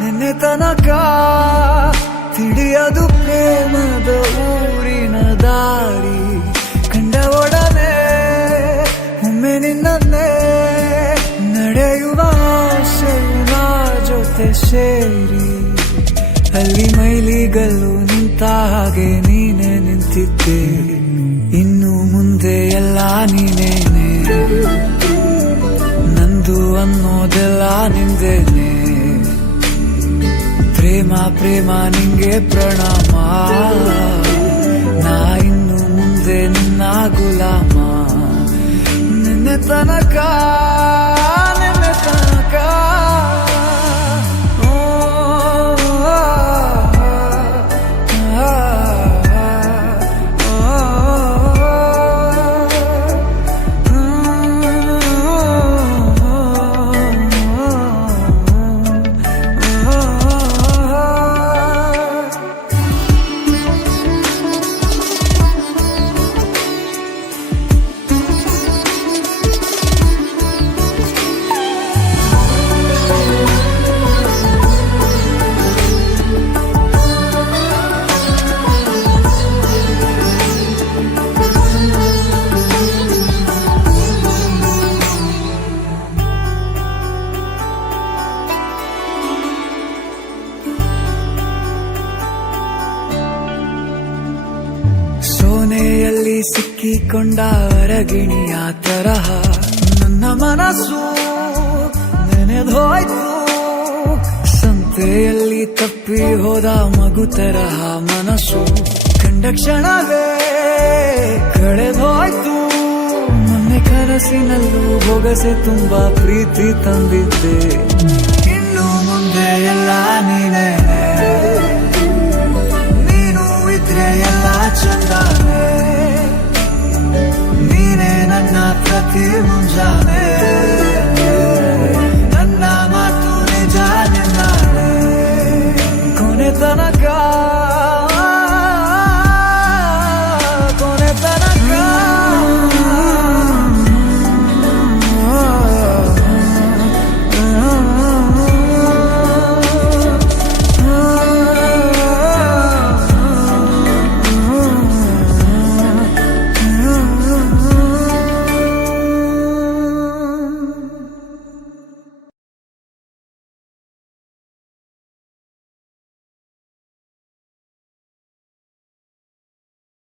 ನಿನ್ನೆ ತನಕ ತಿಳಿಯದು ಪ್ರೇಮದ ಊರಿನ ದಾರಿ. ಕಂಡ ಒಡನೆ ಒಮ್ಮೆ ನಿನ್ನೇ ನಡೆಯುವ ಆಸೆಯ ಜೊತೆ ಸೇರಿ, ಅಲ್ಲಿ ಮೈಲಿಗಲ್ಲು ನಿಂತ ಹಾಗೆ ನೀನೆ ನಿಂತಿದ್ದೆ. ಇನ್ನು ಮುಂದೆ ಎಲ್ಲ ನೀನೇನೆ, ನಂದು ಅನ್ನೋದೆಲ್ಲ ನಿಂದೇನೆ. ಪ್ರೇಮ ಪ್ರೇಮ ನಿಂಗೆ ಪ್ರಣಾಮ, ನಾ ಇನ್ನು ಮುಂದೆ ನಿನ್ನ ಗುಲಾಮ. ನಿನ್ನೆ ತನಕ ಸೋನೆಯಲ್ಲಿ ಸಿಕ್ಕಿಕೊಂಡ ಅರಗಿಣಿಯ ತರಹ ನನ್ನ ಮನಸ್ಸು ನೆನೆದೋಯ್ತು. ಸಂತೆಯಲ್ಲಿ ತಪ್ಪಿ ಹೋದ ಮಗು ತರಹ ಮನಸ್ಸು ಕಂಡ ಕ್ಷಣವೇ ಕಳೆದೋಯ್ತು. ಮೊನ್ನೆ ಕನಸಿನಲ್ಲೂ ಬೊಗಸೆ ತುಂಬಾ ಪ್ರೀತಿ ತಂದಿದ್ದೆ. ಇನ್ನು ಮುಂದೆ ಎಲ್ಲ ನೀನೇ, ನೀನು ಇದ್ರೆ ಎಲ್ಲ ಚಂದಾನೆ. ನೀನೇ ನನ್ನ ಪ್ರತಿ ಮುಂಜಾನೆ.